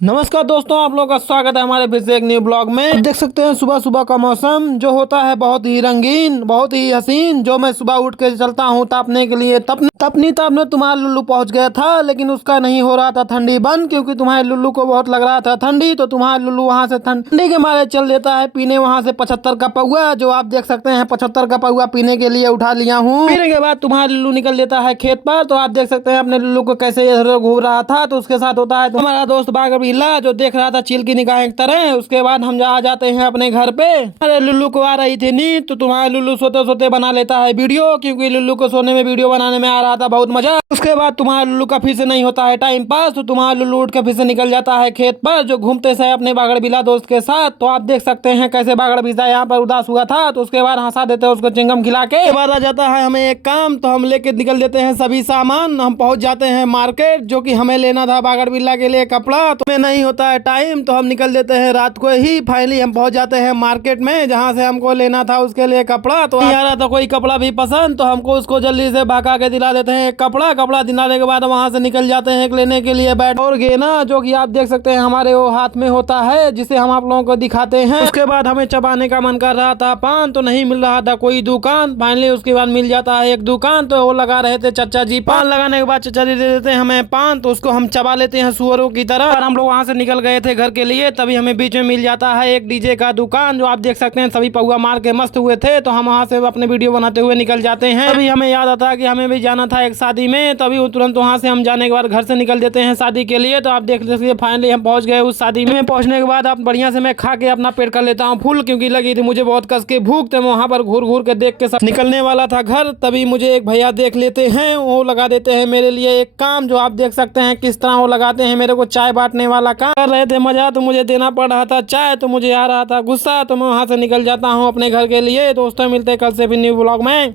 नमस्कार दोस्तों, आप लोगों का स्वागत है हमारे फिर से एक न्यू ब्लॉग में। देख सकते हैं सुबह सुबह का मौसम जो होता है बहुत ही रंगीन, बहुत ही हसीन। जो मैं सुबह उठ के चलता हूँ तापने के लिए, तपनी तापने तुम्हारा लुल्लू पहुंच गया था, लेकिन उसका नहीं हो रहा था ठंडी बंद, क्योंकि तुम्हारे लुल्लू को बहुत लग रहा था ठंडी। तो तुम्हारा लुल्लू वहां से ठंडी के मारे चल देता है पीने वहां से 75 का पौआ, जो आप देख सकते हैं 75 का पौआ पीने के लिए उठा लिया हूँ। पीने के बाद तुम्हारा लुल्लू निकल देता है खेत पर। तो आप देख सकते हैं अपने लुल्लू को कैसे इधर घूम रहा था। तो उसके साथ होता है हमारा दोस्त बागरबिल्ला, जो देख रहा था चील की निगाह की तरह। उसके बाद हम आ जाते हैं अपने घर पे। अरे लुल्लू को आ रही थी नींद, तो तुम्हारा लुल्लू सोते सोते बना लेता है वीडियो, क्योंकि लुल्लू को सोने में वीडियो बनाने में आ रहा था बहुत मजा। उसके बाद तुम्हारा लुल्लू का फिर से नहीं होता है टाइम पास, तो तुम्हारा लुल्लू उठ के फिर से निकल जाता है खेत पर, जो घूमते से अपने बागरबिल्ला दोस्त के साथ। तो आप देख सकते हैं कैसे बागरबिल्ला यहाँ पर उदास हुआ था। तो उसके बाद हंसा देते हैं उसको चिंगम खिला के। बाद आ जाता है हमें एक काम, तो हम लेके निकल देते हैं सभी सामान। हम पहुंच जाते हैं मार्केट, जो कि हमें लेना था बागरबिल्ला के लिए कपड़ा। तो हमें नहीं होता है टाइम, तो हम निकल देते हैं रात को ही। फाइनली हम पहुंच जाते हैं मार्केट में, जहां से हमको लेना था उसके लिए कपड़ा। तो नहीं आ रहा था कोई कपड़ा भी पसंद, तो हमको उसको जल्दी से भगा के दिला देते हैं कपड़ा दिलाने के बाद वहां से निकल जाते हैं लेने के लिए बैट और गेना, जो कि आप देख सकते हैं हमारे वो हाथ में होता है, जिसे हम आप लोगों को दिखाते हैं। उसके बाद हमें चबाने का मन कर रहा था पान, तो नहीं मिल रहा था कोई दुकान। फाइनली उसके बाद मिल जाता है एक दुकान, तो वो लगा रहे थे चाचा जी। पान लगाने के बाद चाचा जी दे देते हैं हमें पान, तो उसको हम चबा लेते हैं सुअरों की तरह। और हम लोग वहां से निकल गए थे घर के लिए, तभी हमें बीच में मिल जाता है एक डीजे का दुकान, जो आप देख सकते हैं सभी पौआ मार के मस्त हुए थे। तो हम वहां से अपने वीडियो बनाते हुए निकल जाते हैं। तभी हमें याद आता है कि हमें भी जाना था एक शादी में, तभी तुरंत वहां से हम जाने के बाद घर से निकल देते हैं शादी के लिए। तो आप देख लीजिए फाइनली हम पहुंच गए उस शादी में। पहुंचने के बाद आप बढ़िया से मैं खा के अपना पेट कर लेता हूँ फुल, क्योंकि लगी थी मुझे बहुत कस के भूख। तो मैं वहां पर घूर घूर के देख के सब निकलने वाला था घर, तभी मुझे एक भैया देख लेते हैं। वो लगा देते हैं मेरे लिए एक काम, जो आप देख सकते हैं किस तरह वो लगाते हैं मेरे को चाय बांटने वाला काम कर रहे थे। मजा तो मुझे देना पड़ रहा था चाय, तो मुझे आ रहा था गुस्सा। तो मैं वहां से निकल जाता हूँ अपने घर के लिए। दोस्तों मिलते हैं कल से भी न्यू ब्लॉग में।